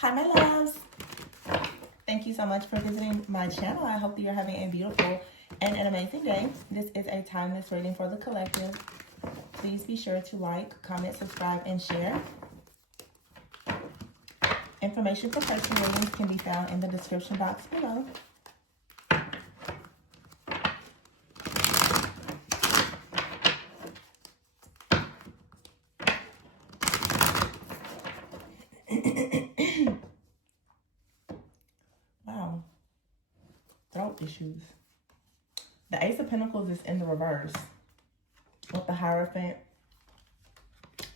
Hi, my loves. Thank you so much for visiting my channel. I hope that you're having a beautiful and an amazing day. This is a timeless reading for the collective. Please be sure to like, comment, subscribe, and share. Information for personal readings can be found in the description box below. Wow. Throat issues. The Ace of Pentacles is in the reverse with the Hierophant,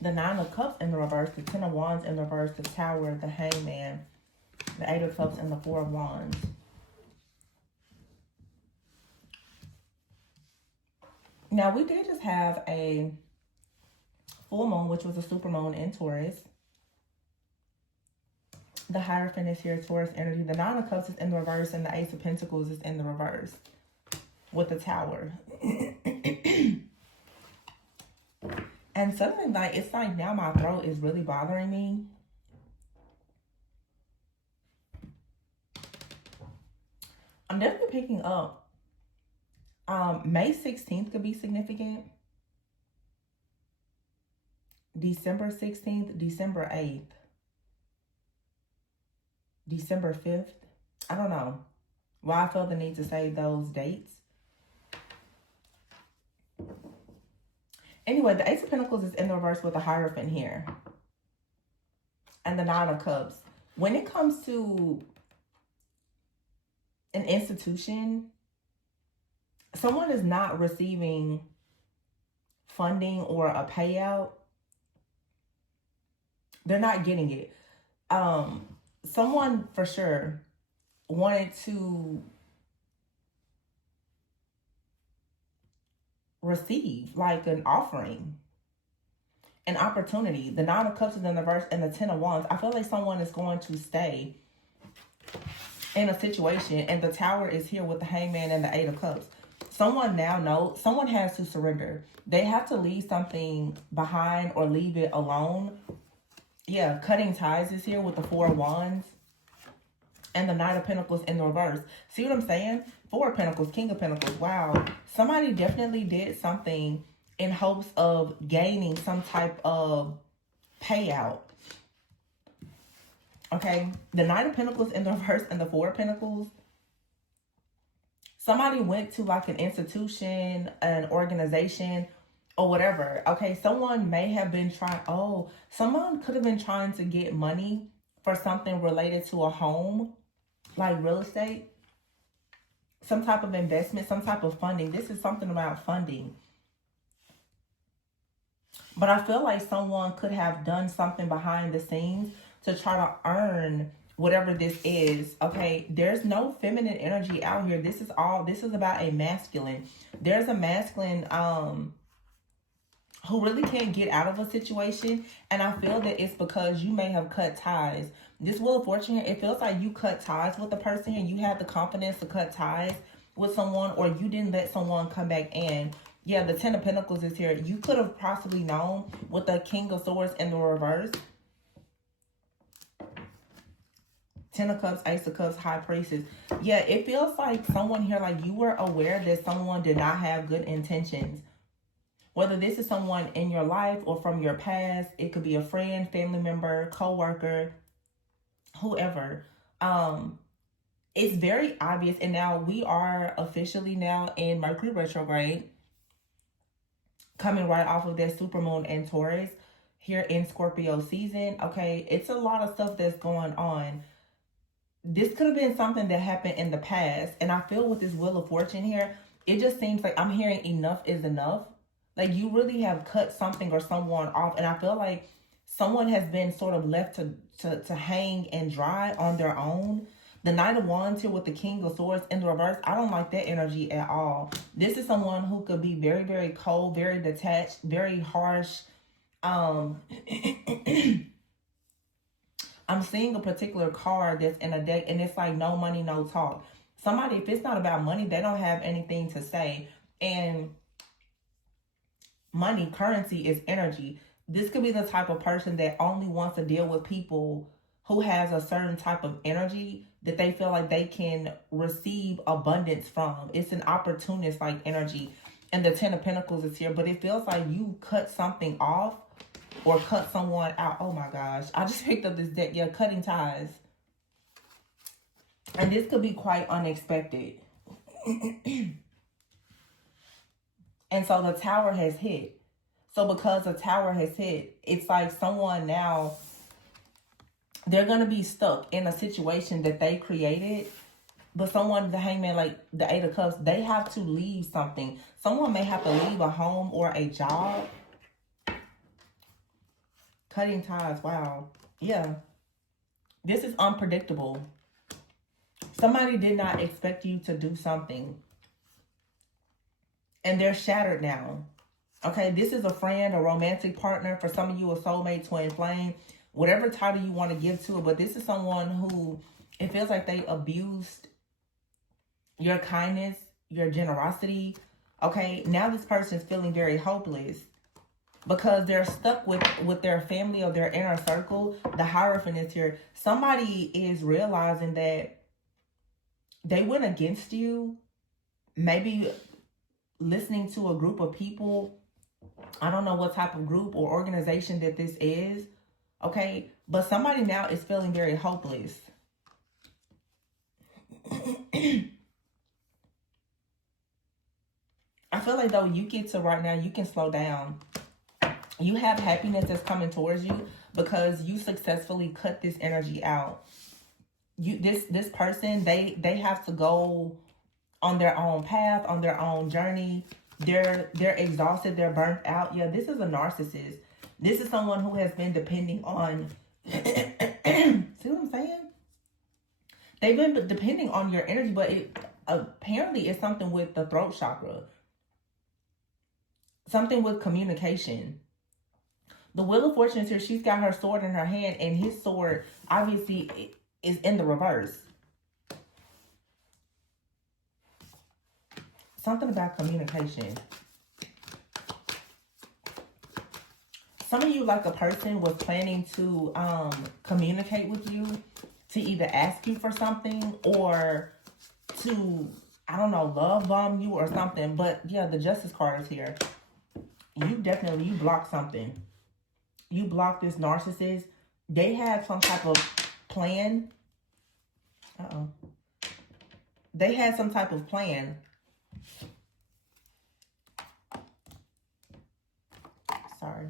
the Nine of Cups in the reverse, the Ten of Wands in the reverse, the Tower, the Hangman, the Eight of Cups, and the Four of Wands. Now, we did just have a full moon, which was a super moon in Taurus. The Hierophant is here, Taurus energy. The Nine of Cups is in the reverse, and the Ace of Pentacles is in the reverse with the Tower. And suddenly, like, it's like now my throat is really bothering me. I'm definitely picking up. May 16th could be significant. December 16th, December 8th, December 5th. I don't know why I felt the need to say those dates. Anyway, the Ace of Pentacles is in the reverse with the Hierophant here. And the Nine of Cups. When it comes to an institution, someone is not receiving funding or a payout. They're not getting it. Someone for sure wanted to receive like an offering, an opportunity. The Nine of Cups is in the reverse and the Ten of Wands. I feel like someone is going to stay in a situation, and the Tower is here with the Hangman and the Eight of Cups. Someone now knows, someone has to surrender. They have to leave something behind or leave it alone. Yeah, cutting ties is here with the Four of Wands and the Knight of Pentacles in the reverse. See what I'm saying? Four of Pentacles, King of Pentacles. Wow. Somebody definitely did something in hopes of gaining some type of payout. Okay. The Knight of Pentacles in the reverse and the Four of Pentacles. Somebody went to like an institution, an organization, or whatever. Okay. Someone may have been trying. Oh, someone could have been trying to get money for something related to a home, like real estate, some type of investment, some type of funding. This is something about funding. But I feel like someone could have done something behind the scenes to try to earn whatever this is. Okay, there's no feminine energy out here. This is about a masculine. There's a masculine who really can't get out of a situation, and I feel that it's because you may have cut ties. This Wheel of Fortune here, it feels like you cut ties with the person and you had the confidence to cut ties with someone, or you didn't let someone come back in. Yeah, the Ten of Pentacles is here. You could have possibly known with the King of Swords in the reverse. Ten of Cups, Ace of Cups, High Priestess. Yeah, it feels like someone here, like you were aware that someone did not have good intentions. Whether this is someone in your life or from your past, it could be a friend, family member, co-worker, whoever. It's very obvious. And now we are officially now in Mercury retrograde, coming right off of that supermoon in Taurus here in Scorpio season. Okay, it's a lot of stuff that's going on. This could have been something that happened in the past. And I feel with this Wheel of Fortune here, it just seems like I'm hearing enough is enough. Like you really have cut something or someone off. And I feel like someone has been sort of left to hang and dry on their own. The Knight of Wands here with the King of Swords in the reverse. I don't like that energy at all. This is someone who could be very, very cold, very detached, very harsh. I'm seeing a particular card that's in a deck, and it's like no money, no talk. Somebody, if it's not about money, they don't have anything to say. And money, currency is energy. This could be the type of person that only wants to deal with people who has a certain type of energy that they feel like they can receive abundance from. It's an opportunist like energy. And the Ten of Pentacles is here, but it feels like you cut something off or cut someone out. Oh my gosh. I just picked up this deck. Yeah, cutting ties. And this could be quite unexpected. And so the Tower has hit. So because the Tower has hit, it's like someone now, they're going to be stuck in a situation that they created. But someone, the Hangman, like the Eight of Cups, they have to leave something. Someone may have to leave a home or a job. Cutting ties, wow. Yeah. This is unpredictable. Somebody did not expect you to do something. And they're shattered now. Okay, this is a friend, a romantic partner. For some of you, a soulmate, twin flame. Whatever title you want to give to it. But this is someone who, it feels like they abused your kindness, your generosity. Okay, now this person is feeling very hopeless because they're stuck with their family or their inner circle. The Hierophant is here. Somebody is realizing that they went against you. Maybe listening to a group of people. I don't know what type of group or organization that this is. Okay, but somebody now is feeling very hopeless. I feel like though you get to right now, you can slow down. You have happiness that's coming towards you because you successfully cut this energy out. This person, they have to go on their own path, on their own journey. They're exhausted, they're burnt out. Yeah, this is a narcissist. This is someone who has been depending on see what I'm saying? They've been depending on your energy, but it apparently it's something with the throat chakra. Something with communication. The Wheel of Fortune is here. She's got her sword in her hand, and his sword obviously is in the reverse. Something about communication. Some of you, like a person, was planning to communicate with you, to either ask you for something or to, I don't know, love bomb you or something. But yeah, the Justice card is here. You blocked something. You blocked this narcissist. They had some type of plan. They had some type of plan. Sorry.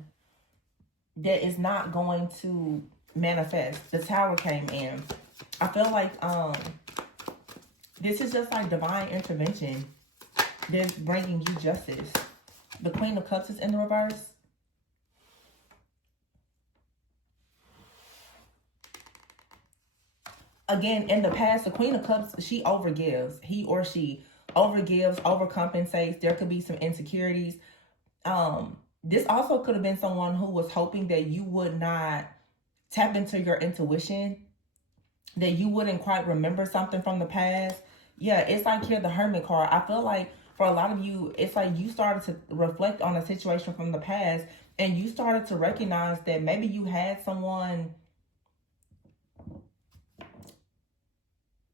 That is not going to manifest. The Tower came in. I feel like this is just like divine intervention that's bringing you justice. The Queen of Cups is in the reverse. Again, in the past, the Queen of Cups, she overgives. He or she overgives, overcompensates. There could be some insecurities. This also could have been someone who was hoping that you would not tap into your intuition, that you wouldn't quite remember something from the past. Yeah, it's like here, the Hermit card. I feel like for a lot of you, it's like you started to reflect on a situation from the past and you started to recognize that maybe you had someone,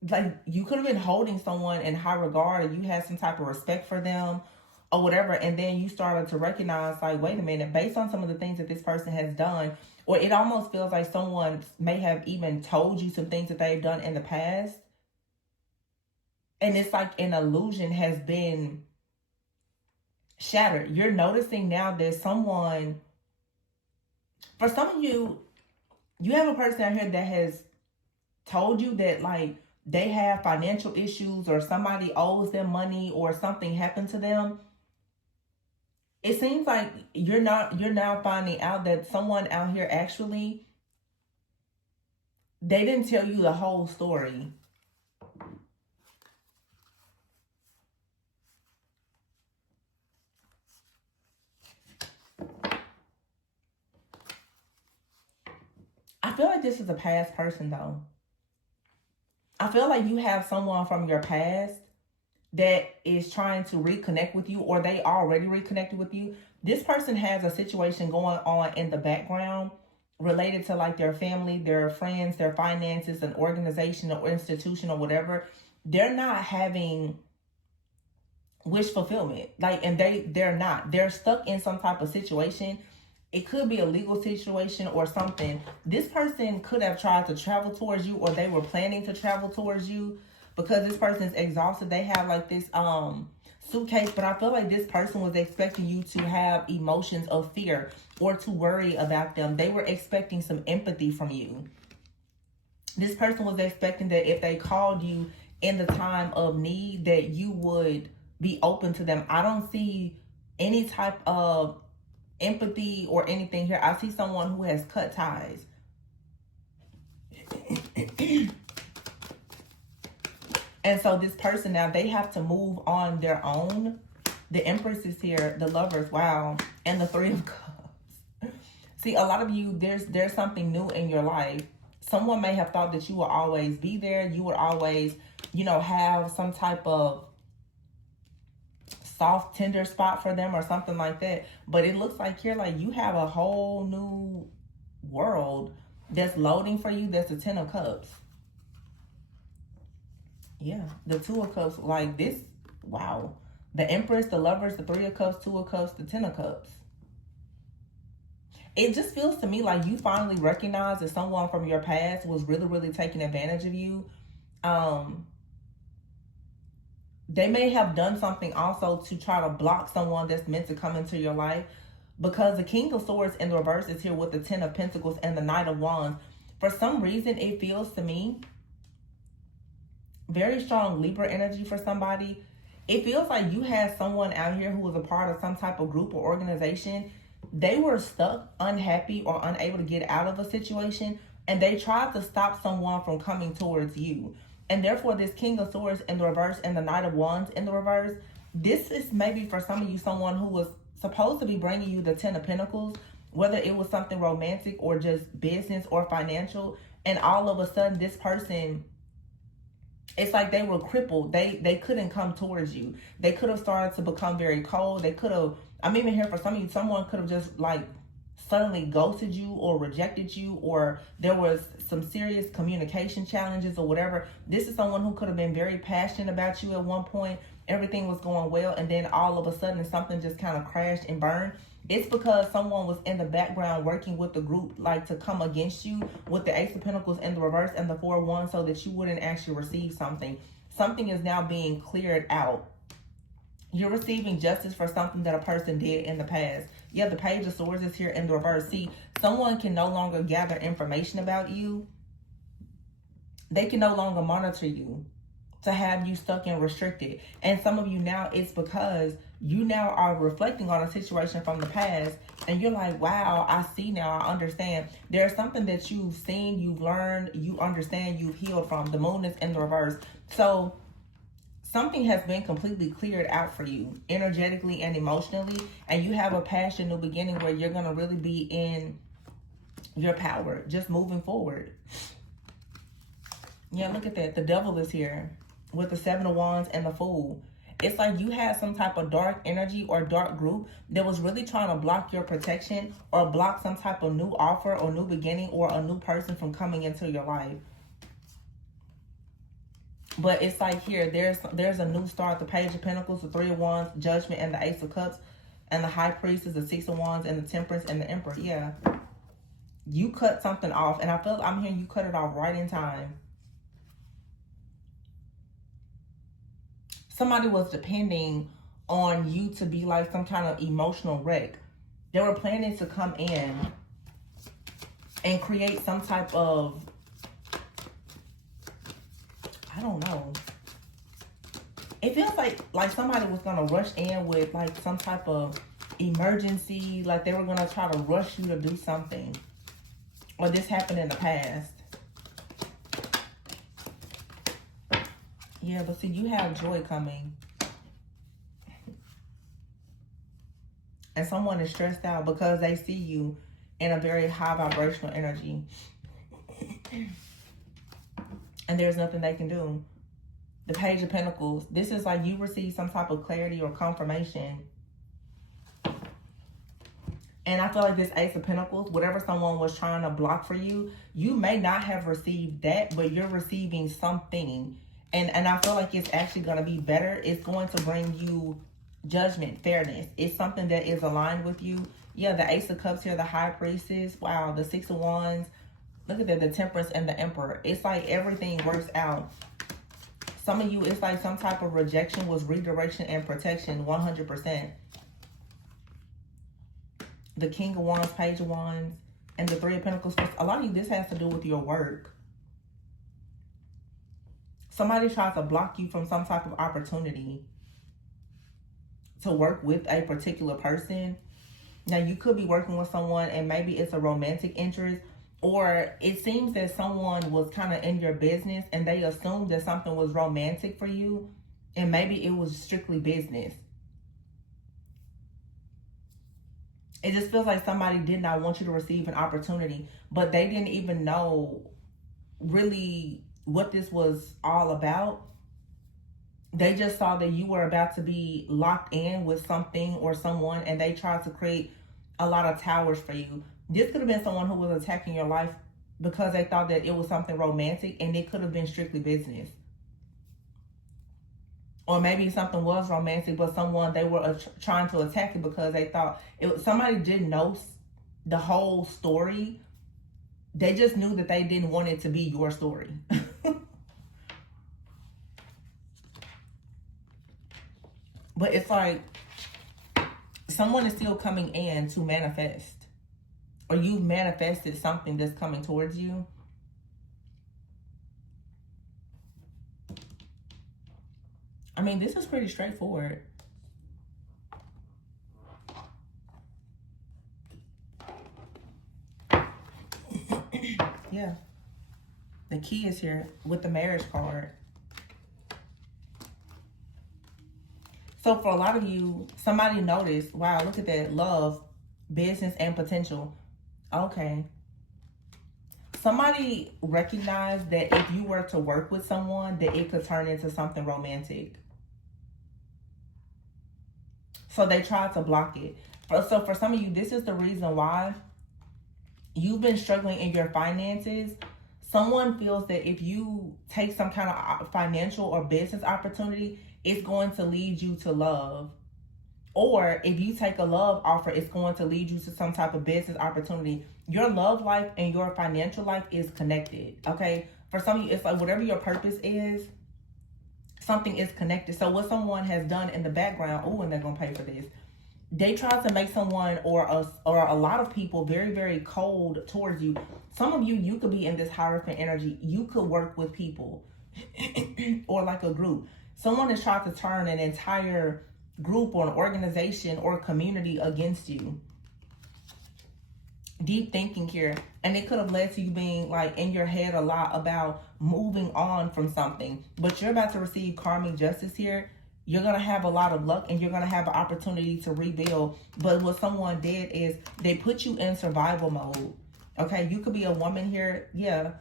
like you could have been holding someone in high regard and you had some type of respect for them or whatever. And then you started to recognize like, wait a minute, based on some of the things that this person has done, or it almost feels like someone may have even told you some things that they've done in the past. And it's like an illusion has been shattered. You're noticing now that someone, for some of you, you have a person out here that has told you that like they have financial issues or somebody owes them money or something happened to them. It seems like you're now finding out that someone out here actually, they didn't tell you the whole story. I feel like this is a past person though. I feel like you have someone from your past that is trying to reconnect with you, or they already reconnected with you. This person has a situation going on in the background related to like their family, their friends, their finances, an organization or institution or whatever, they're not having wish fulfillment. Like, and they're stuck in some type of situation. It could be a legal situation or something. This person could have tried to travel towards you, or they were planning to travel towards you, because this person's exhausted. They have like this suitcase, but I feel like this person was expecting you to have emotions of fear or to worry about them. They were expecting some empathy from you. This person was expecting that if they called you in the time of need, that you would be open to them. I don't see any type of empathy or anything here. I see someone who has cut ties. And so this person now, they have to move on their own. The Empress is here, the Lovers, wow, and the Three of Cups. See, a lot of you, there's something new in your life. Someone may have thought that you will always be there. You would always, you know, have some type of soft, tender spot for them or something like that. But it looks like here, like you have a whole new world that's loading for you. That's the Ten of Cups. Yeah, the Two of Cups, like this, wow. The Empress, the Lovers, the Three of Cups, Two of Cups, the Ten of Cups. It just feels to me like you finally recognize that someone from your past was really, really taking advantage of you. They may have done something also to try to block someone that's meant to come into your life, because the King of Swords in the reverse is here with the Ten of Pentacles and the Knight of Wands. For some reason, it feels to me very strong Libra energy for somebody. It feels like you had someone out here who was a part of some type of group or organization. They were stuck, unhappy, or unable to get out of a situation, and they tried to stop someone from coming towards you. And therefore, this King of Swords in the reverse and the Knight of Wands in the reverse, this is maybe for some of you someone who was supposed to be bringing you the Ten of Pentacles, whether it was something romantic or just business or financial. And all of a sudden, this person, it's like they were crippled. They couldn't come towards you. They could have started to become very cold. They could have, I'm even here for some of you, someone could have just like suddenly ghosted you or rejected you, or there was some serious communication challenges or whatever. This is someone who could have been very passionate about you at one point. Everything was going well, and then all of a sudden something just kind of crashed and burned. It's because someone was in the background working with the group, like to come against you with the Ace of Pentacles in the reverse and the Four of Wands, so that you wouldn't actually receive something. Something is now being cleared out. You're receiving justice for something that a person did in the past. Yeah, the Page of Swords is here in the reverse. See, someone can no longer gather information about you. They can no longer monitor you to have you stuck and restricted. And some of you now, it's because you now are reflecting on a situation from the past, and you're like, wow, I see now, I understand. There's something that you've seen, you've learned, you understand, you've healed from. The Moon is in the reverse. So something has been completely cleared out for you, energetically and emotionally, and you have a passion, new beginning, where you're going to really be in your power, just moving forward. Yeah, look at that. The Devil is here with the Seven of Wands and the Fool. It's like you had some type of dark energy or dark group that was really trying to block your protection, or block some type of new offer or new beginning or a new person from coming into your life. But it's like here, there's a new start. The Page of Pentacles, the Three of Wands, Judgment, and the Ace of Cups, and the High Priestess, the Six of Wands, and the Temperance, and the Emperor. Yeah, you cut something off, and I'm hearing you cut it off right in time. Somebody was depending on you to be like some kind of emotional wreck. They were planning to come in and create some type of, I don't know. It feels like somebody was going to rush in with like some type of emergency. Like they were going to try to rush you to do something. Or this happened in the past. Yeah, but see, you have joy coming. And someone is stressed out because they see you in a very high vibrational energy. And there's nothing they can do. The Page of Pentacles. This is like you receive some type of clarity or confirmation. And I feel like this Ace of Pentacles, whatever someone was trying to block for you, you may not have received that, but you're receiving something. And I feel like it's actually going to be better. It's going to bring you judgment, fairness. It's something that is aligned with you. Yeah, the Ace of Cups here, the High Priestess. Wow, the Six of Wands. Look at that, the Temperance and the Emperor. It's like everything works out. Some of you, it's like some type of rejection was redirection and protection, 100%. The King of Wands, Page of Wands, and the Three of Pentacles. A lot of you, this has to do with your work. Somebody tries to block you from some type of opportunity to work with a particular person. Now, you could be working with someone and maybe it's a romantic interest, or it seems that someone was kind of in your business and they assumed that something was romantic for you, and maybe it was strictly business. It just feels like somebody did not want you to receive an opportunity, but they didn't even know really what this was all about. They just saw that you were about to be locked in with something or someone, and they tried to create a lot of towers for you. This could have been someone who was attacking your life because they thought that it was something romantic, and it could have been strictly business. Or maybe something was romantic, but someone, they were trying to attack it because they thought somebody didn't know the whole story. They just knew that they didn't want it to be your story. But it's like someone is still coming in to manifest. Or you've manifested something that's coming towards you. I mean, this is pretty straightforward. Yeah. The key is here with the marriage card. So for a lot of you, somebody noticed, wow, look at that, love, business, and potential. Okay. Somebody recognized that if you were to work with someone, that it could turn into something romantic. So they tried to block it. So for some of you, this is the reason why you've been struggling in your finances. Someone feels that if you take some kind of financial or business opportunity, it's going to lead you to love. Or if you take a love offer, it's going to lead you to some type of business opportunity. Your love life and your financial life is connected, okay? For some of you, it's like whatever your purpose is, something is connected. So what someone has done in the background, oh, and they're going to pay for this. They try to make someone or a lot of people very, very cold towards you. Some of you, you could be in this Hierophant energy. You could work with people or like a group. Someone has tried to turn an entire group or an organization or community against you. Deep thinking here. And it could have led to you being like in your head a lot about moving on from something. But you're about to receive karmic justice here. You're going to have a lot of luck and you're going to have an opportunity to rebuild. But what someone did is they put you in survival mode. Okay, you could be a woman here. Yeah,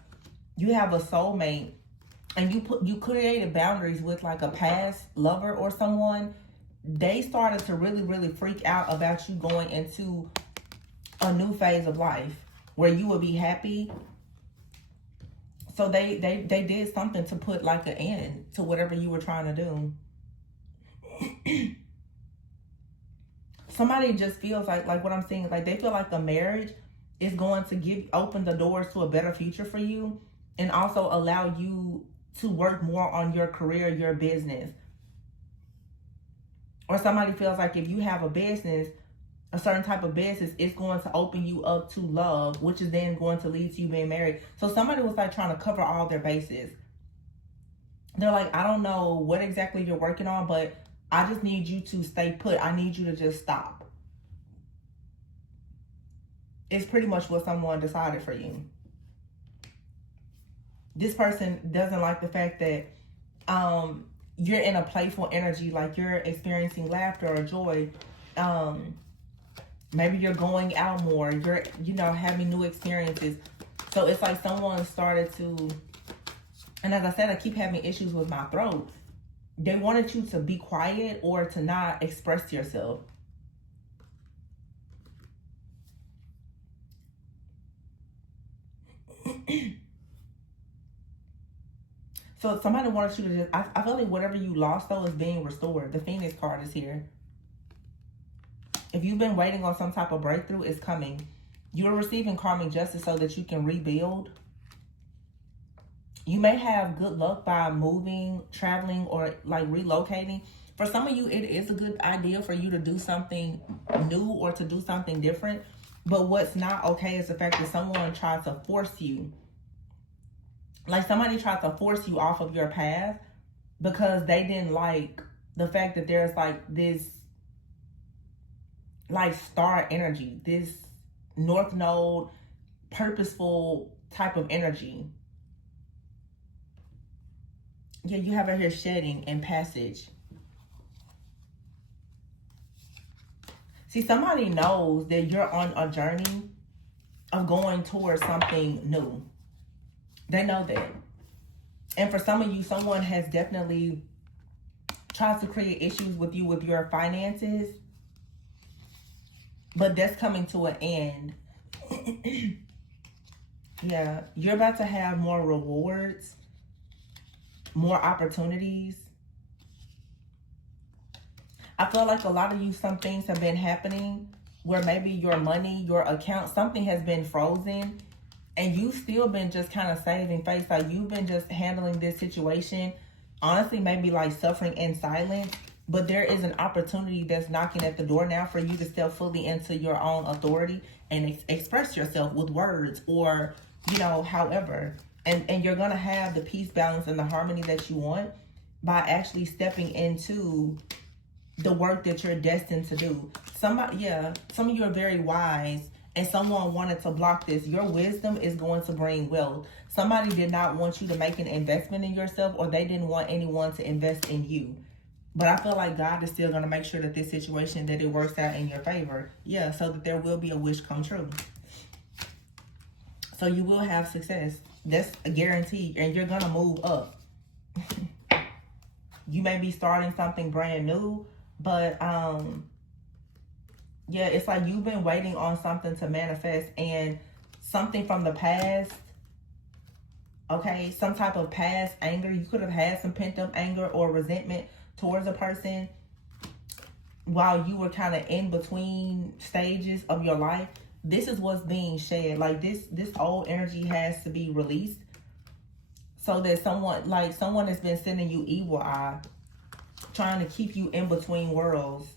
you have a soulmate and you created boundaries with like a past lover or someone. They started to really, really freak out about you going into a new phase of life where you would be happy. So they did something to put like an end to whatever you were trying to do. Somebody just feels like what I'm saying is like they feel like the marriage is going to open the doors to a better future for you and also allow you to work more on your career, your business. Or somebody feels like if you have a business, a certain type of business, it's going to open you up to love, which is then going to lead to you being married. So somebody was like trying to cover all their bases. They're like, I don't know what exactly you're working on, but I just need you to stay put. I need you to just stop. It's pretty much what someone decided for you. This person doesn't like the fact that you're in a playful energy, like you're experiencing laughter or joy. Maybe you're going out more. You're, having new experiences. So it's like someone started to, and as I said, I keep having issues with my throat. They wanted you to be quiet or to not express yourself. So somebody wanted you to just, I feel like whatever you lost though is being restored. The Phoenix card is here. If you've been waiting on some type of breakthrough, it's coming. You're receiving karmic justice so that you can rebuild. You may have good luck by moving, traveling, or like relocating. For some of you, it is a good idea for you to do something new or to do something different. But what's not okay is the fact that someone tried to force you. Like somebody tried to force you off of your path because they didn't like the fact that there's like this like star energy, this North Node, purposeful type of energy. Yeah, you have it here shedding and passage. See, somebody knows that you're on a journey of going towards something new. They know that. And for some of you, someone has definitely tried to create issues with you with your finances. But that's coming to an end. Yeah, you're about to have more rewards, more opportunities. I feel like a lot of you, some things have been happening where maybe your money, your account, something has been frozen and you've still been just kind of saving face. Like you've been just handling this situation, honestly, maybe like suffering in silence. But there is an opportunity that's knocking at the door now for you to step fully into your own authority and express yourself with words or, you know, however. And you're going to have the peace, balance, and the harmony that you want by actually stepping into the work that you're destined to do. Some of you are very wise and someone wanted to block this. Your wisdom is going to bring wealth. Somebody did not want you to make an investment in yourself, or they didn't want anyone to invest in you. But I feel like God is still going to make sure that this situation, that it works out in your favor. Yeah, so that there will be a wish come true. So you will have success. That's a guarantee. And you're going to move up. You may be starting something brand new. But, yeah, it's like you've been waiting on something to manifest. And something from the past, okay, some type of past anger. You could have had some pent up anger or resentment towards a person while you were kind of in between stages of your life. This is what's being shed. Like this old energy has to be released so that someone has been sending you evil eye, trying to keep you in between worlds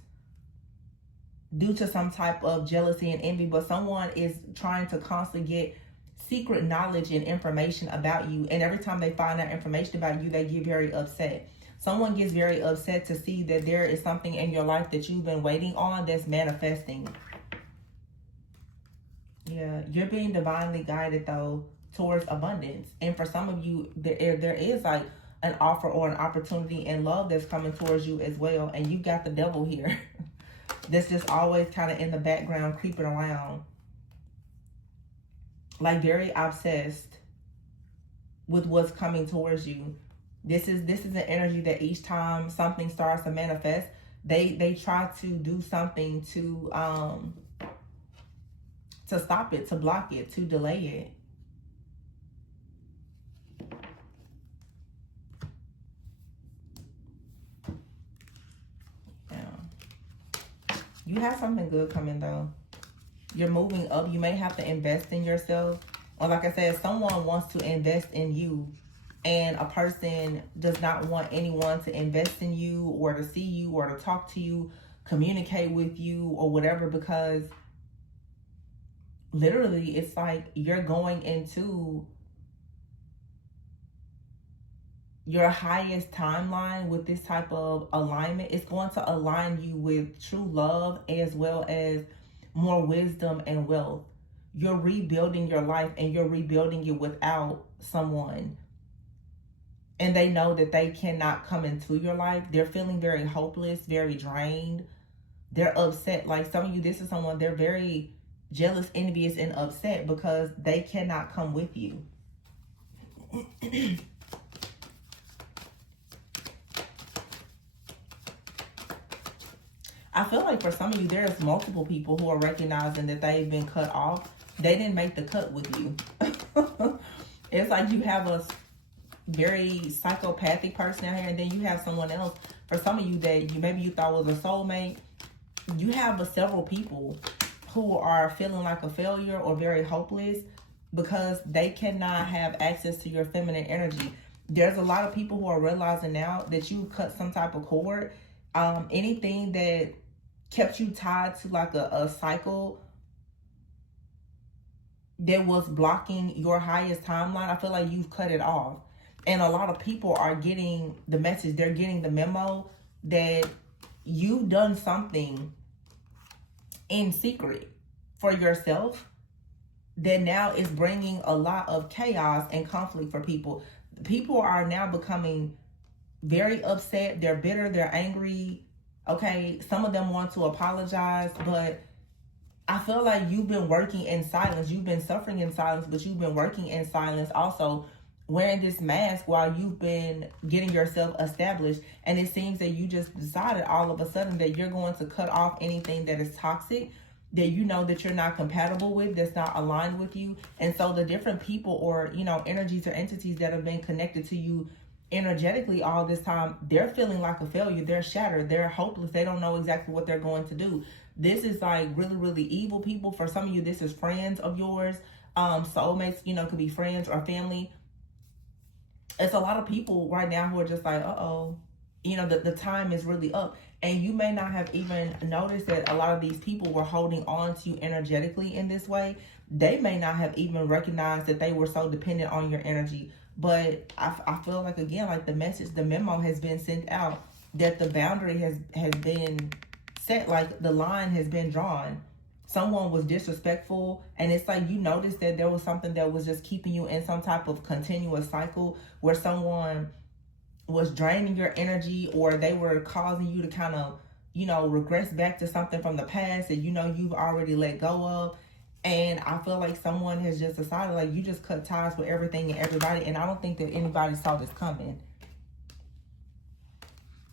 due to some type of jealousy and envy. But someone is trying to constantly get secret knowledge and information about you, and every time they find out information about you, they get very upset. Someone gets very upset to see that there is something in your life that you've been waiting on that's manifesting. Yeah, you're being divinely guided, though, towards abundance. And for some of you, there is like an offer or an opportunity in love that's coming towards you as well. And you got the devil here that's just always kind of in the background creeping around. Like very obsessed with what's coming towards you. This is an energy that each time something starts to manifest, they try to do something to stop it, to block it, to delay it. Yeah. You have something good coming though. You're moving up. You may have to invest in yourself. Or like I said, someone wants to invest in you. And a person does not want anyone to invest in you or to see you or to talk to you, communicate with you or whatever, because literally it's like you're going into your highest timeline with this type of alignment. It's going to align you with true love as well as more wisdom and wealth. You're rebuilding your life and you're rebuilding it without someone. And they know that they cannot come into your life. They're feeling very hopeless, very drained. They're upset. Like some of you, this is someone, they're very jealous, envious, and upset because they cannot come with you. I feel like for some of you, there's multiple people who are recognizing that they've been cut off. They didn't make the cut with you. It's like you have very psychopathic person out here, and then you have someone else, for some of you, that maybe you thought was a soulmate. You have several people who are feeling like a failure or very hopeless because they cannot have access to your feminine energy. There's a lot of people who are realizing now that you cut some type of cord. Anything that kept you tied to like a cycle that was blocking your highest timeline, I feel like you've cut it off. And a lot of people are getting the message, they're getting the memo that you've done something in secret for yourself that now is bringing a lot of chaos and conflict for people. People are now becoming very upset, they're bitter, they're angry. Okay, some of them want to apologize, but I feel like you've been working in silence. You've been suffering in silence, but you've been working in silence also, wearing this mask while you've been getting yourself established. And it seems that you just decided all of a sudden that you're going to cut off anything that is toxic, that you know that you're not compatible with, that's not aligned with you. And so the different people or, you know, energies or entities that have been connected to you energetically all this time, they're feeling like a failure. They're shattered. They're hopeless. They don't know exactly what they're going to do. This is like really, really evil people. For some of you, this is friends of yours. Soulmates, you know, could be friends or family. It's a lot of people right now who are just like, uh-oh, you know, the time is really up. And you may not have even noticed that a lot of these people were holding on to you energetically in this way. They may not have even recognized that they were so dependent on your energy. But I feel like, again, like the message, the memo has been sent out that the boundary has been set, like the line has been drawn. Someone was disrespectful, and it's like you noticed that there was something that was just keeping you in some type of continuous cycle where someone was draining your energy, or they were causing you to kind of, you know, regress back to something from the past that you know you've already let go of. And I feel like someone has just decided, like, you just cut ties with everything and everybody, and I don't think that anybody saw this coming.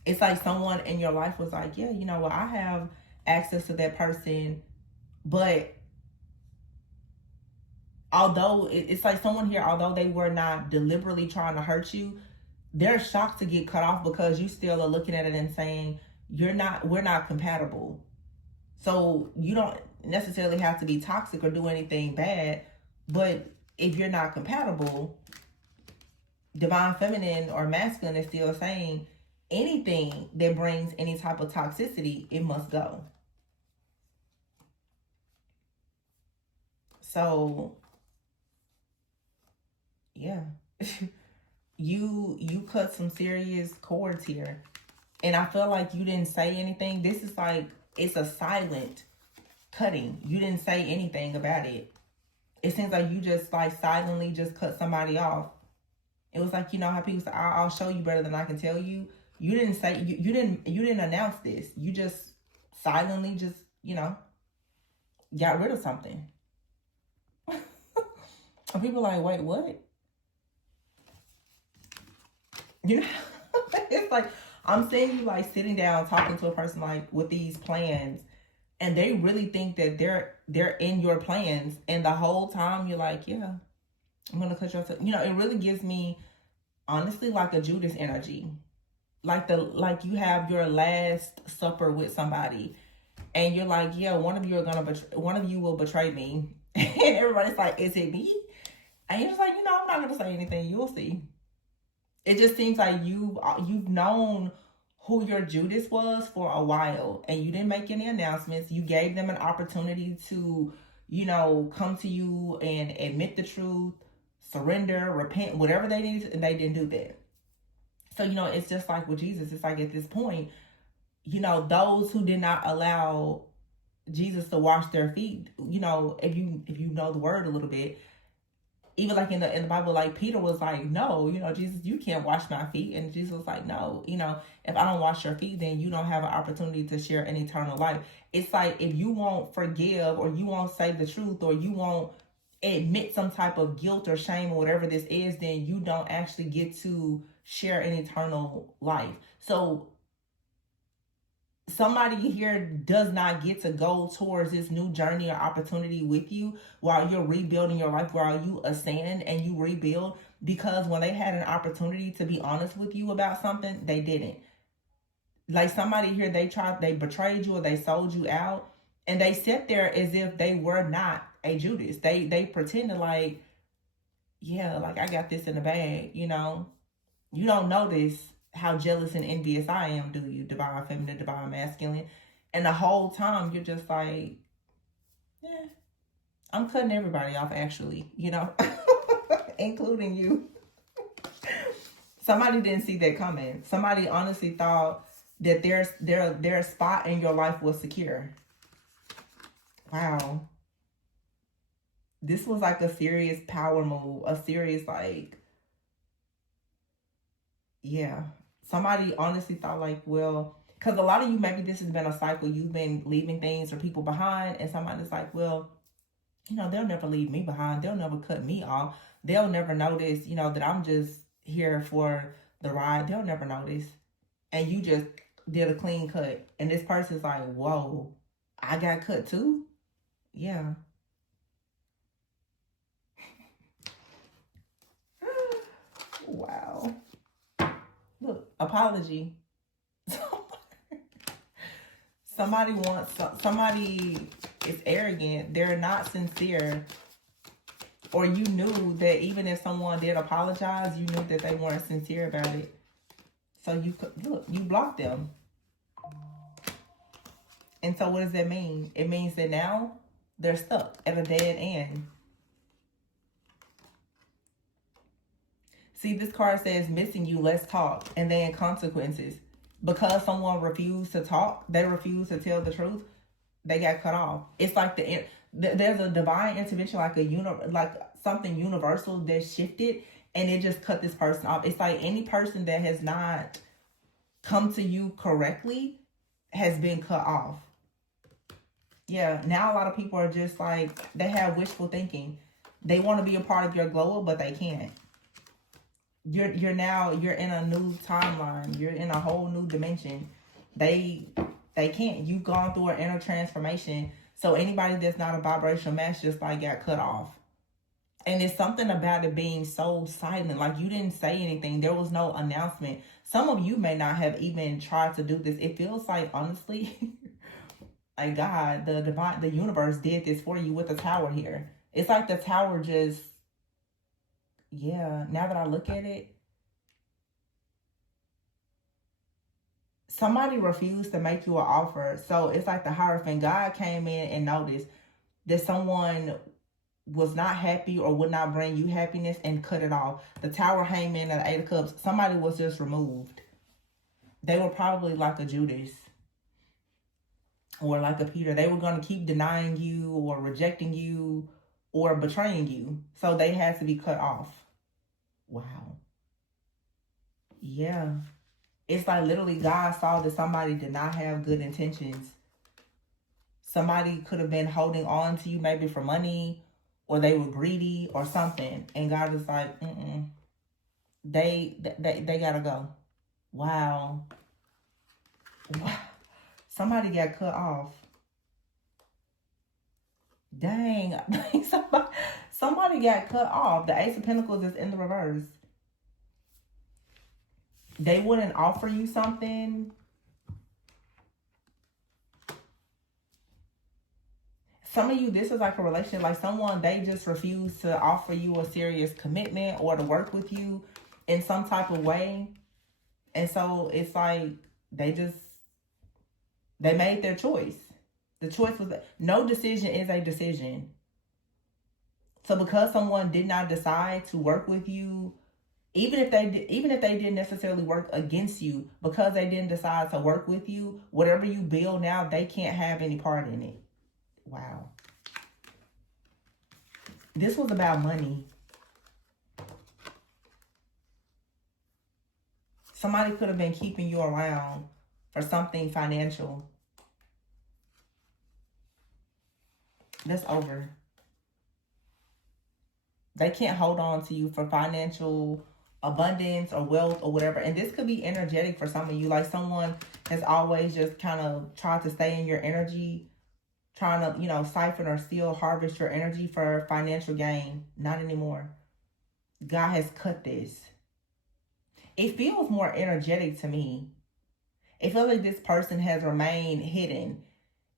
It's like someone in your life was like, yeah, you know what, I have access to that person, but although it's like someone here, although they were not deliberately trying to hurt you, they're shocked to get cut off because you still are looking at it and saying, we're not compatible. So you don't necessarily have to be toxic or do anything bad, but if you're not compatible, divine feminine or masculine is still saying anything that brings any type of toxicity, it must go. So yeah. you cut some serious cords here, and I feel like you didn't say anything. This is like, it's a silent cutting. You didn't say anything about it. It seems like you just like silently just cut somebody off. It was like, you know how people say, I'll show you better than I can tell you. You didn't say, you didn't announce this. You just silently just, you know, got rid of something. And people are like, wait, what? You know, it's like, I'm seeing you like sitting down talking to a person like with these plans, and they really think that they're in your plans, and the whole time you're like, yeah, I'm gonna cut you off. You know, it really gives me honestly like a Judas energy, like you have your last supper with somebody, and you're like, yeah, one of you will betray me, and everybody's like, is it me? And you're just like, you know, I'm not gonna say anything. You'll see. It just seems like you've known who your Judas was for a while, and you didn't make any announcements. You gave them an opportunity to, you know, come to you and admit the truth, surrender, repent, whatever they needed, and they didn't do that. So, you know, it's just like with Jesus. It's like at this point, you know, those who did not allow Jesus to wash their feet, you know, if you know the word a little bit, even like in the Bible, like Peter was like, no, you know, Jesus, you can't wash my feet. And Jesus was like, no, you know, if I don't wash your feet, then you don't have an opportunity to share an eternal life. It's like, if you won't forgive, or you won't say the truth, or you won't admit some type of guilt or shame or whatever this is, then you don't actually get to share an eternal life. So somebody here does not get to go towards this new journey or opportunity with you while you're rebuilding your life, while you ascend and you rebuild. because when they had an opportunity to be honest with you about something, they didn't. Like somebody here, they betrayed you or they sold you out, and they sat there as if they were not a Judas. They pretended like, yeah, like I got this in the bag, you know. You don't notice how jealous and envious I am, do you? Divine feminine, divine masculine. And the whole time you're just like, yeah, I'm cutting everybody off actually, you know, including you. Somebody didn't see that coming. Somebody honestly thought that their spot in your life was secure. Wow. This was like a serious power move, a serious like, yeah. Somebody honestly thought like, well, because a lot of you, maybe this has been a cycle. You've been leaving things or people behind, and somebody's like, well, you know, they'll never leave me behind. They'll never cut me off. They'll never notice, you know, that I'm just here for the ride. They'll never notice. And you just did a clean cut. And this person's like, whoa, I got cut too? Yeah. Wow. Look, apology. Somebody is arrogant. They're not sincere. Or you knew that even if someone did apologize, you knew that they weren't sincere about it. So you blocked them. And so what does that mean? It means that now they're stuck at a dead end. See, this card says missing you, let's talk, and then consequences. Because someone refused to talk, they refused to tell the truth, they got cut off. It's like there's a divine intervention, like something universal that shifted, and it just cut this person off. It's like any person that has not come to you correctly has been cut off. Yeah, now a lot of people are just like, they have wishful thinking. They want to be a part of your glow up, but they can't. You're in a new timeline. You're in a whole new dimension. They can't. You've gone through an inner transformation. So anybody that's not a vibrational match just like got cut off. And it's something about it being so silent. Like you didn't say anything. There was no announcement. Some of you may not have even tried to do this. It feels like, honestly, like God, the universe did this for you with the tower here. It's like the tower just, yeah, now that I look at it, somebody refused to make you an offer. So it's like the Hierophant. God came in and noticed that someone was not happy or would not bring you happiness and cut it off. The Tower, Hangman, and the Eight of Cups, somebody was just removed. They were probably like a Judas or like a Peter. They were going to keep denying you or rejecting you or betraying you. So they had to be cut off. Wow. Yeah. It's like literally God saw that somebody did not have good intentions. Somebody could have been holding on to you maybe for money, or they were greedy or something. And God is like, they gotta go. Wow. Somebody got cut off. Dang. Somebody got cut off. The Ace of Pentacles is in the reverse. They wouldn't offer you something. Some of you, this is like a relationship, like someone, they just refuse to offer you a serious commitment or to work with you in some type of way. And so it's like they made their choice. The choice was, no decision is a decision. So because someone did not decide to work with you, even if they didn't necessarily work against you, because they didn't decide to work with you, whatever you build now, they can't have any part in it. Wow. This was about money. Somebody could have been keeping you around for something financial. That's over. They can't hold on to you for financial abundance or wealth or whatever. And this could be energetic for some of you. Like someone has always just kind of tried to stay in your energy, trying to, siphon or steal, harvest your energy for financial gain. Not anymore. God has cut this. It feels more energetic to me. It feels like this person has remained hidden,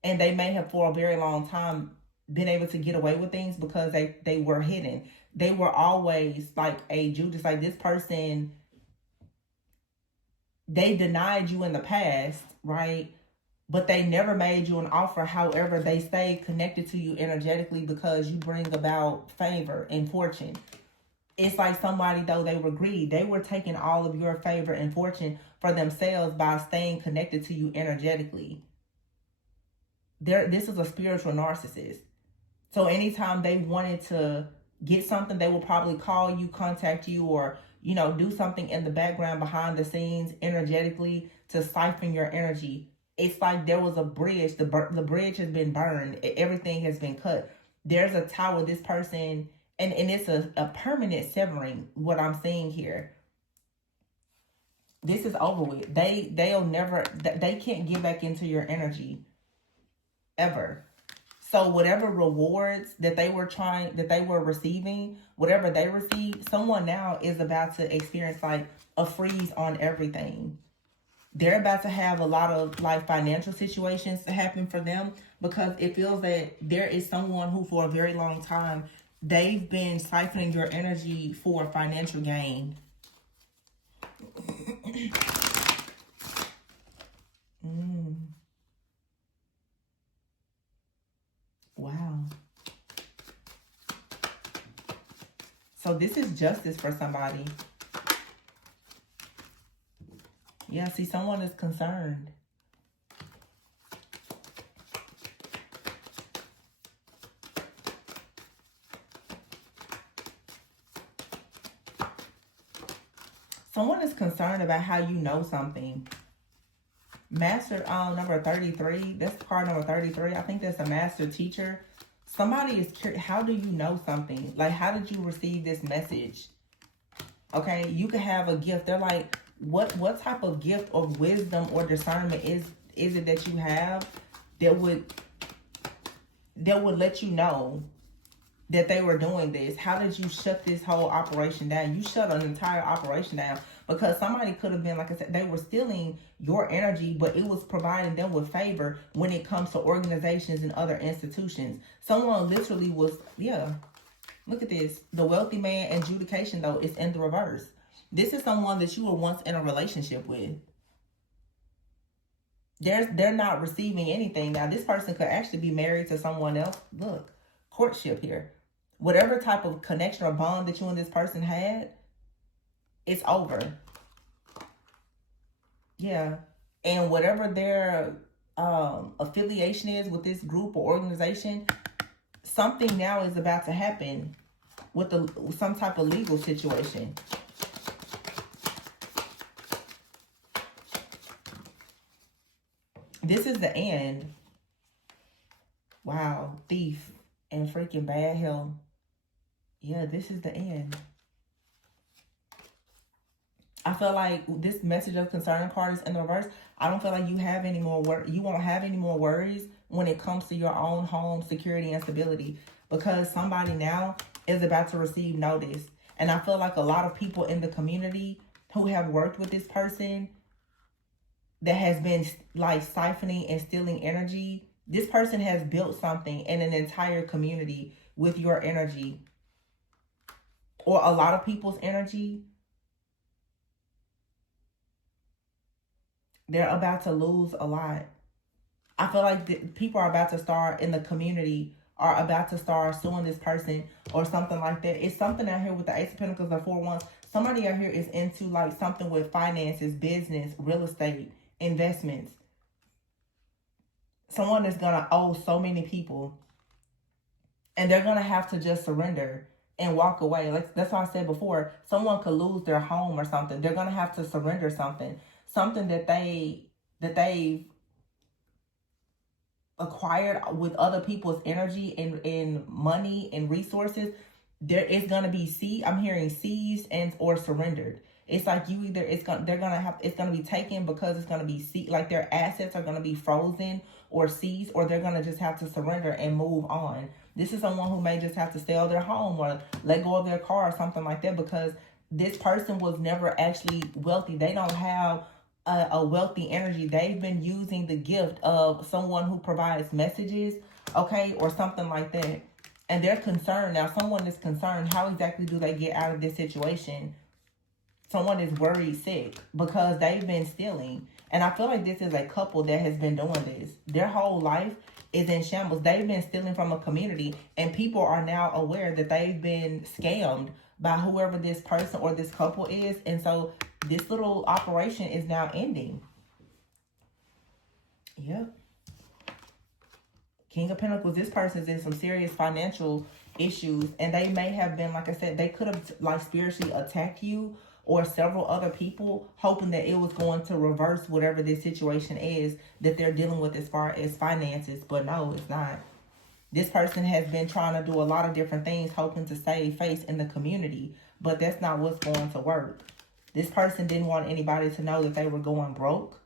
and they may have for a very long time been able to get away with things because they were hidden. They were always like a Judas. Like this person, they denied you in the past, right? But they never made you an offer. However, they stayed connected to you energetically because you bring about favor and fortune. It's like somebody, though, they were greedy. They were taking all of your favor and fortune for themselves by staying connected to you energetically. This is a spiritual narcissist. So anytime they wanted to get something, they will probably call you, contact you, or, you know, do something in the background behind the scenes energetically to siphon your energy. It's like there was a bridge. The bridge has been burned. Everything has been cut. There's a tie with this person, and it's a permanent severing, what I'm seeing here. This is over with. They'll never, they can't get back into your energy ever. So whatever rewards that they were receiving, whatever they received, someone now is about to experience like a freeze on everything. They're about to have a lot of like financial situations happen for them because it feels that there is someone who for a very long time, they've been siphoning your energy for financial gain. Wow. So this is justice for somebody. Yeah, see, someone is concerned. Someone is concerned about how you know something. Master number 33. That's card number 33. I think that's a master teacher. Somebody is curious. How do you know something? Like, how did you receive this message? Okay, you could have a gift. They're like, what type of gift or wisdom or discernment is it that you have that would let you know that they were doing this? How did you shut this whole operation down? You shut an entire operation down because somebody could have been, like I said, they were stealing your energy, but it was providing them with favor when it comes to organizations and other institutions. Someone literally was, yeah, look at this. The wealthy man adjudication, though, is in the reverse. This is someone that you were once in a relationship with. They're not receiving anything. Now, this person could actually be married to someone else. Look, courtship here. Whatever type of connection or bond that you and this person had, it's over. Yeah. And whatever their affiliation is with this group or organization, something now is about to happen with some type of legal situation. This is the end. Wow. Thief and freaking bad health. Yeah, this is the end. I feel like this message of concern card is in the reverse. I don't feel like you have any more you won't have any more worries when it comes to your own home security and stability, because somebody now is about to receive notice. And I feel like a lot of people in the community who have worked with this person that has been like siphoning and stealing energy, this person has built something in an entire community with your energy, or a lot of people's energy. They're about to lose a lot. I feel like people are about to start in the community, are about to start suing this person or something like that. It's something out here with the Ace of Pentacles or 4 Wands. Somebody out here is into like something with finances, business, real estate, investments. Someone is going to owe so many people, and they're going to have to just surrender and walk away. Like, that's why I said before, someone could lose their home or something. They're going to have to surrender something that they've acquired with other people's energy and money and resources. There is going to be I'm hearing seized and or surrendered. It's like you either it's going to be taken because it's going to be like their assets are going to be frozen or seized, or they're going to just have to surrender and move on. This is someone who may just have to sell their home or let go of their car or something like that, because this person was never actually wealthy. They don't have a wealthy energy. They've been using the gift of someone who provides messages, okay, or something like that. And they're concerned. Now, someone is concerned. How exactly do they get out of this situation? Someone is worried sick because they've been stealing. And I feel like this is a couple that has been doing this. Their whole life is in shambles. They've been stealing from a community, and people are now aware that they've been scammed by whoever this person or this couple is. And so this little operation is now ending. Yep. King of Pentacles, this person's in some serious financial issues, and they may have been, like I said, they could have like spiritually attacked you or several other people, hoping that it was going to reverse whatever this situation is that they're dealing with as far as finances. But no, it's not. This person has been trying to do a lot of different things, hoping to save face in the community, but that's not what's going to work. This person didn't want anybody to know that they were going broke.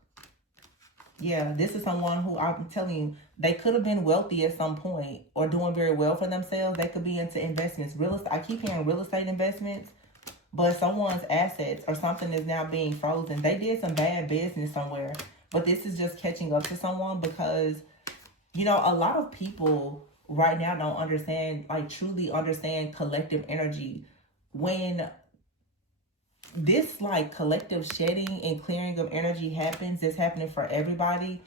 Yeah, this is someone who, I'm telling you, they could have been wealthy at some point or doing very well for themselves. They could be into investments. Real estate. I keep hearing real estate investments, but someone's assets or something is now being frozen. They did some bad business somewhere, but this is just catching up to someone because, you know, a lot of people right now don't understand, like truly understand collective energy. When this like collective shedding and clearing of energy happens, it's happening for everybody.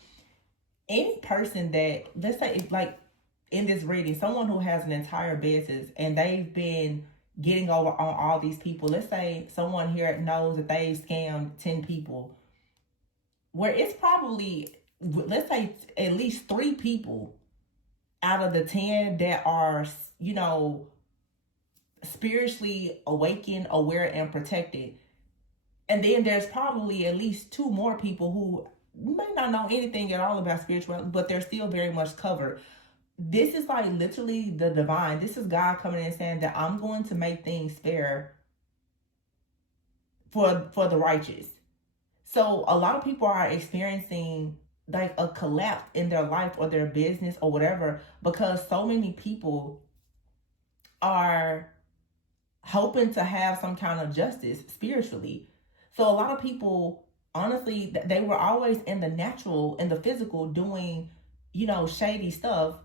Any person that, let's say, like in this reading, someone who has an entire business and they've been getting over on all these people. Let's say someone here knows that they scammed 10 people, where it's probably, let's say, at least 3 people out of the 10 that are, you know, spiritually awakened, aware, and protected. And then there's probably at least 2 more people who may not know anything at all about spirituality, but they're still very much covered. This is like literally the divine. This is God coming in and saying that I'm going to make things fair for the righteous. So a lot of people are experiencing like a collapse in their life or their business or whatever, because so many people are hoping to have some kind of justice spiritually. So a lot of people, honestly, they were always in the natural, in the physical, doing, you know, shady stuff.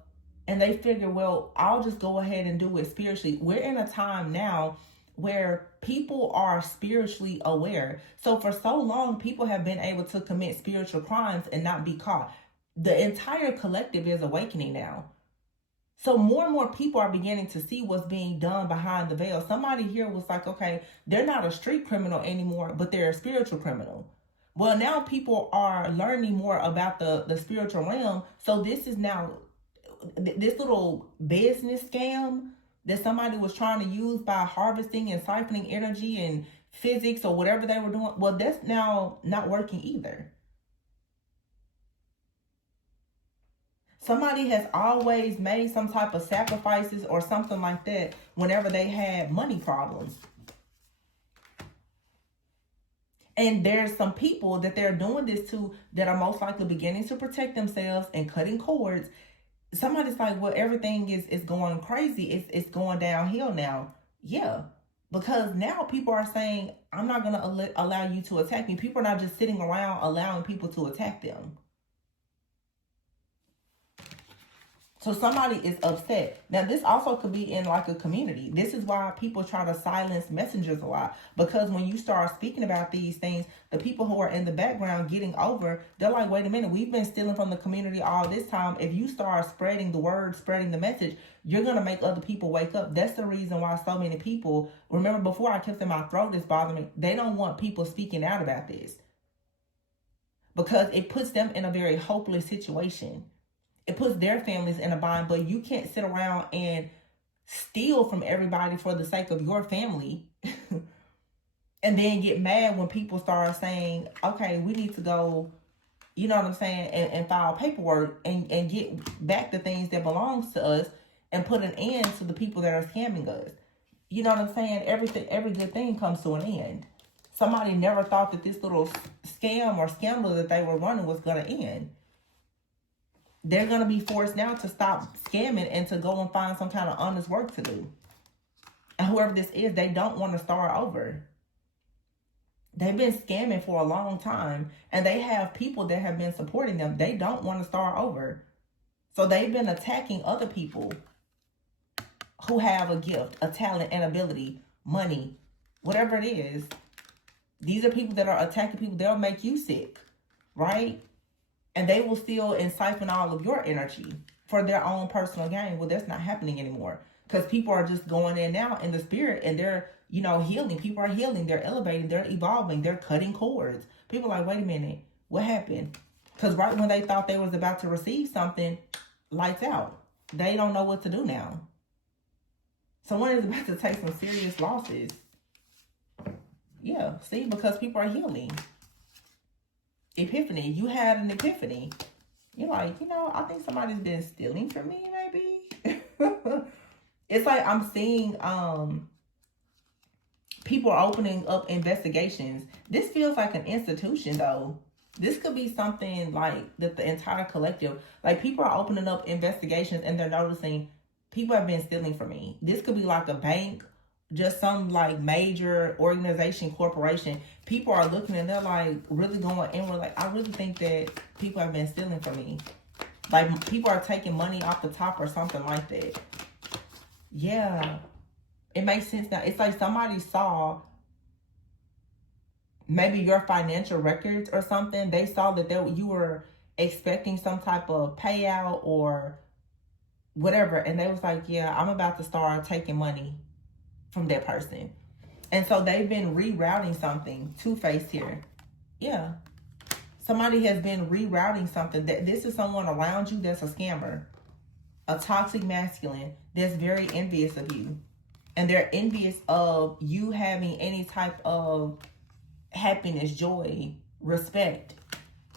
And they figure, well, I'll just go ahead and do it spiritually. We're in a time now where people are spiritually aware. So for so long, people have been able to commit spiritual crimes and not be caught. The entire collective is awakening now. So more and more people are beginning to see what's being done behind the veil. Somebody here was like, okay, they're not a street criminal anymore, but they're a spiritual criminal. Well, now people are learning more about the spiritual realm. So this is now, this little business scam that somebody was trying to use by harvesting and siphoning energy and physics or whatever they were doing. Well, that's now not working either. Somebody has always made some type of sacrifices or something like that whenever they had money problems. And there's some people that they're doing this to that are most likely beginning to protect themselves and cutting cords. Somebody's like, well, everything is going crazy. It's going downhill now. Yeah, because now people are saying, I'm not going to allow you to attack me. People are not just sitting around allowing people to attack them. So somebody is upset. Now, this also could be in like a community. This is why people try to silence messengers a lot. Because when you start speaking about these things, the people who are in the background getting over, they're like, wait a minute, we've been stealing from the community all this time. If you start spreading the word, spreading the message, you're going to make other people wake up. That's the reason why so many people, remember before I kept saying my throat is bothering me, they don't want people speaking out about this. Because it puts them in a very hopeless situation. It puts their families in a bind, but you can't sit around and steal from everybody for the sake of your family and then get mad when people start saying, okay, we need to go, you know what I'm saying, and file paperwork and get back the things that belongs to us and put an end to the people that are scamming us. You know what I'm saying? Every good thing comes to an end. Somebody never thought that this little scam or scandal that they were running was going to end. they're going to be forced now to stop scamming and to go and find some kind of honest work to do. And whoever this is, they don't want to start over. They've been scamming for a long time, and they have people that have been supporting them. They don't want to start over. So they've been attacking other people who have a gift, a talent, an ability, money, whatever it is. These are people that are attacking people. They'll make you sick, right? And they will steal and siphon all of your energy for their own personal gain. Well, that's not happening anymore, because people are just going in now in the spirit, and they're, you know, healing. People are healing. They're elevating. They're evolving. They're cutting cords. People are like, wait a minute, what happened? Because right when they thought they was about to receive something, lights out. They don't know what to do now. Someone is about to take some serious losses. Yeah, see, because people are healing. Epiphany. You had an epiphany. You're like, you know, I think somebody's been stealing from me, maybe. It's like I'm seeing people are opening up investigations. This feels like an institution, though. This could be something like that the entire collective, like people are opening up investigations and they're noticing people have been stealing from me. This could be like a bank, just some like major organization, corporation. People are looking and they're like really going inward. Like, I really think that people have been stealing from me. Like, people are taking money off the top or something like that. Yeah, it makes sense now. It's like somebody saw maybe your financial records or something. They saw that you were expecting some type of payout or whatever. And they was like, yeah, I'm about to start taking money from that person. And so they've been rerouting something. Two-faced here. Yeah. Somebody has been rerouting something. That this is someone around you that's a scammer. A toxic masculine that's very envious of you. And they're envious of you having any type of happiness, joy, respect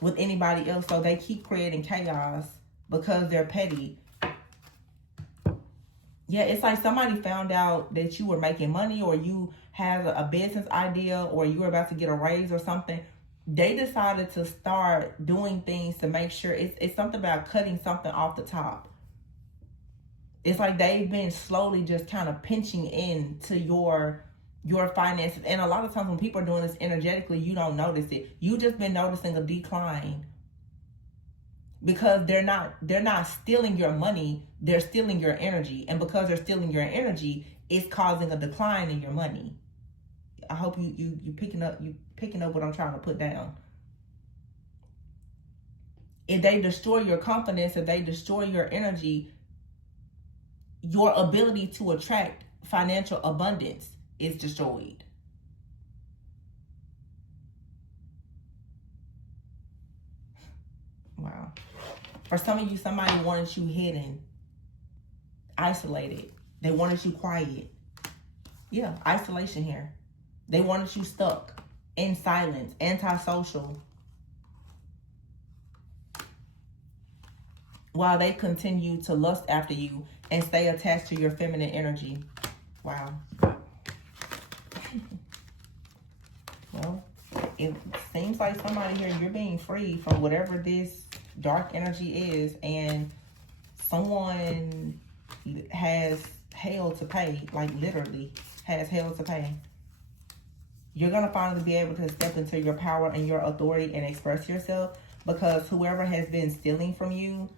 with anybody else. So they keep creating chaos because they're petty. Yeah, it's like somebody found out that you were making money, or you had a business idea, or you were about to get a raise or something. They decided to start doing things to make sure it's something about cutting something off the top. It's like they've been slowly just kind of pinching into your finances. And a lot of times when people are doing this energetically, you don't notice it. You just been noticing a decline. Because they're not stealing your money, they're stealing your energy. And because they're stealing your energy, it's causing a decline in your money. I hope you picking up what I'm trying to put down. If they destroy your confidence, if they destroy your energy, your ability to attract financial abundance is destroyed. Wow. For some of you, somebody wanted you hidden, isolated. They wanted you quiet. Yeah, isolation here. They wanted you stuck in silence, antisocial, while they continue to lust after you and stay attached to your feminine energy. Wow. Well, it seems like somebody here, you're being free from whatever this dark energy is, and someone has hell to pay, like literally has hell to pay. You're going to finally be able to step into your power and your authority and express yourself, because whoever has been stealing from you,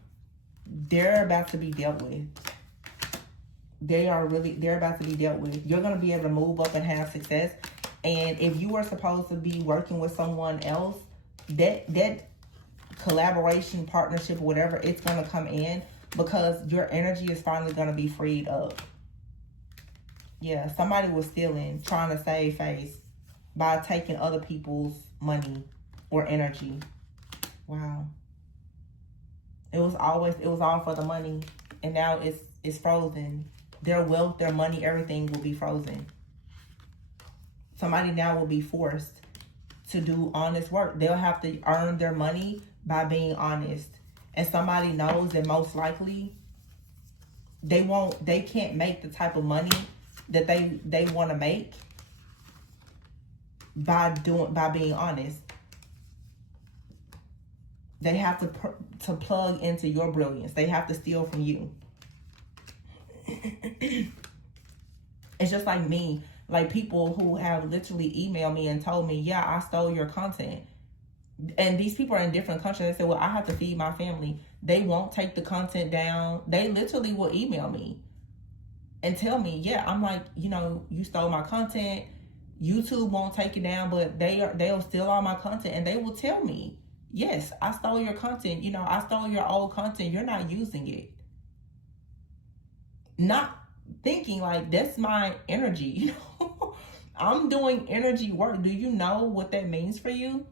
they're about to be dealt with. They're about to be dealt with. You're going to be able to move up and have success. And if you were supposed to be working with someone else, that collaboration, partnership, whatever, it's going to come in, because your energy is finally going to be freed up. Yeah, somebody was stealing, trying to save face by taking other people's money or energy. Wow. It was all for the money, and now it's frozen. Their wealth, their money, everything will be frozen. Somebody now will be forced to do honest work. They'll have to earn their money by being honest. And somebody knows that most likely they can't make the type of money that they want to make by being honest. They have to plug into your brilliance. They have to steal from you. It's just like me. Like people who have literally emailed me and told me, yeah, I stole your content. And these people are in different countries. They say, well, I have to feed my family. They won't take the content down. They literally will email me and tell me, yeah, I'm like, you know, you stole my content. YouTube won't take it down, but they'll steal all my content, and they will tell me, yes, I stole your content. You know, I stole your old content. You're not using it. Not thinking like that's my energy, you know. I'm doing energy work. Do you know what that means for you?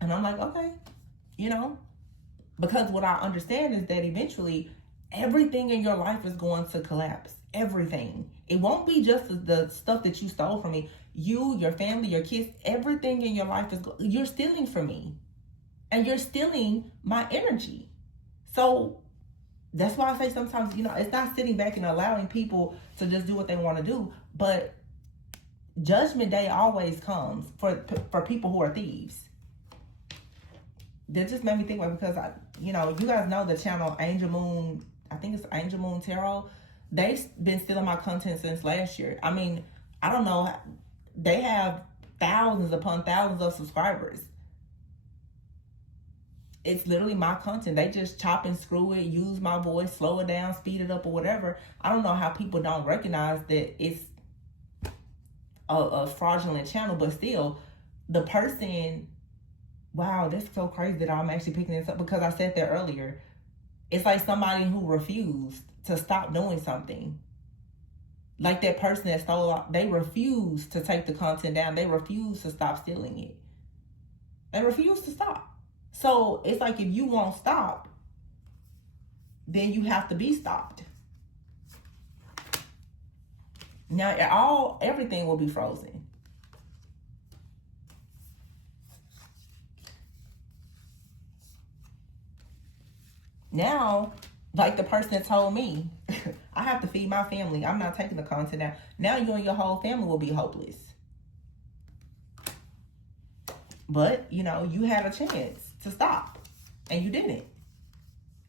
And I'm like, okay, you know, because what I understand is that eventually everything in your life is going to collapse. Everything. It won't be just the stuff that you stole from me. You, your family, your kids, everything in your life you're stealing from me, and you're stealing my energy. So that's why I say sometimes, you know, it's not sitting back and allowing people to just do what they want to do, but judgment day always comes for people who are thieves. That just made me think about, because you guys know the channel Angel Moon. I think it's Angel Moon Tarot. They've been stealing my content since last year. I mean, I don't know. They have thousands upon thousands of subscribers. It's literally my content. They just chop and screw it, use my voice, slow it down, speed it up, or whatever. I don't know how people don't recognize that it's a fraudulent channel, but still, the person, wow, that's so crazy that I'm actually picking this up, because I said that earlier. It's like somebody who refused to stop doing something. Like that person that stole, they refused to take the content down. They refused to stop stealing it. They refused to stop. So it's like, if you won't stop, then you have to be stopped. Now everything will be frozen. Now, like the person that told me, I have to feed my family. I'm not taking the content down. Now you and your whole family will be hopeless. But, you know, you had a chance to stop, and you didn't.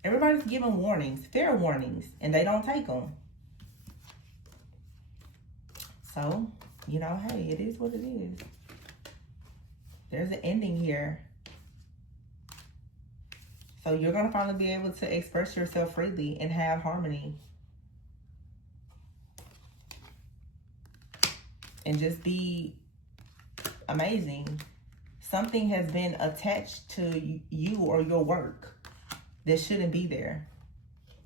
Everybody's giving warnings, fair warnings, and they don't take them. So, you know, hey, it is what it is. There's an ending here. So you're going to finally be able to express yourself freely and have harmony. And just be amazing. Something has been attached to you or your work that shouldn't be there.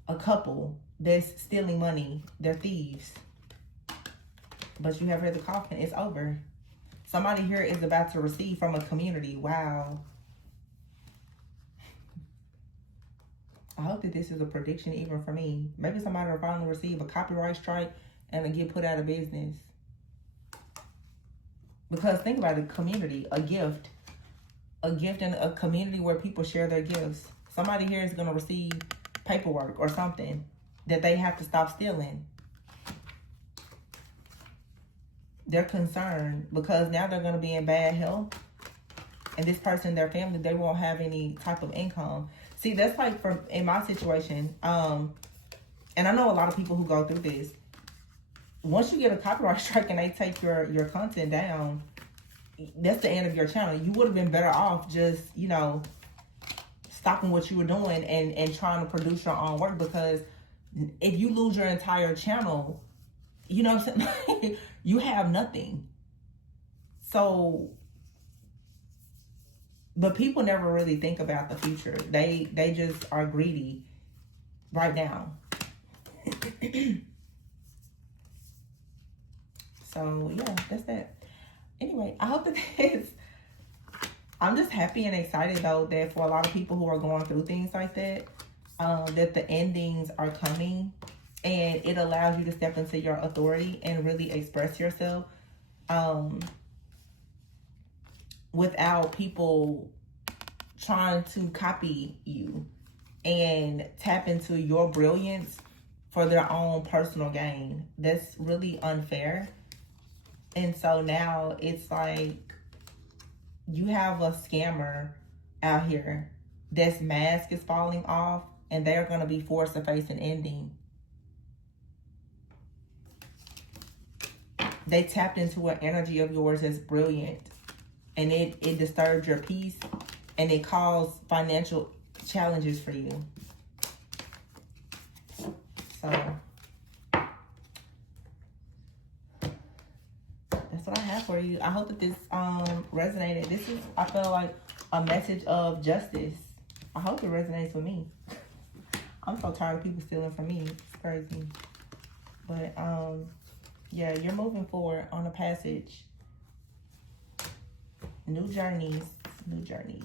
A couple that's stealing money. They're thieves. But you have heard the coffin. It's over. Somebody here is about to receive from a community. Wow. I hope that this is a prediction even for me. Maybe somebody will finally receive a copyright strike and they get put out of business. Because think about it, community, a gift in a community where people share their gifts. Somebody here is going to receive paperwork or something that they have to stop stealing. They're concerned because now they're going to be in bad health. And this person, their family, they won't have any type of income. See, that's like in my situation, and I know a lot of people who go through this. Once you get a copyright strike and they take your content down, that's the end of your channel. You would have been better off just, you know, stopping what you were doing and trying to produce your own work, because if you lose your entire channel, you know what I'm saying? You have nothing. So, but people never really think about the future. They just are greedy right now. So, yeah, that's that. Anyway, I hope that I'm just happy and excited, though, that for a lot of people who are going through things like that, that the endings are coming, and it allows you to step into your authority and really express yourself without people trying to copy you and tap into your brilliance for their own personal gain. That's really unfair. And so now it's like you have a scammer out here this mask is falling off, and they're going to be forced to face an ending. They tapped into an energy of yours that's brilliant, and it disturbed your peace, and it caused financial challenges for you. So that's what I have for you. I hope that this resonated. This is, I feel like, a message of justice. I hope it resonates with me. I'm so tired of people stealing from me. It's crazy. But yeah, you're moving forward on a passage. New journeys. New journeys.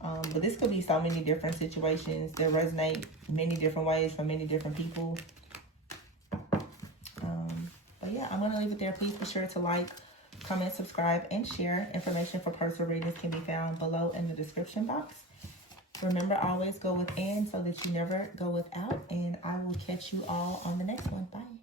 But this could be so many different situations that resonate many different ways for many different people. But yeah, I'm going to leave it there. Please be sure to like, comment, subscribe, and share. Information for personal readings can be found below in the description box. Remember, always go within so that you never go without. And I will catch you all on the next one. Bye.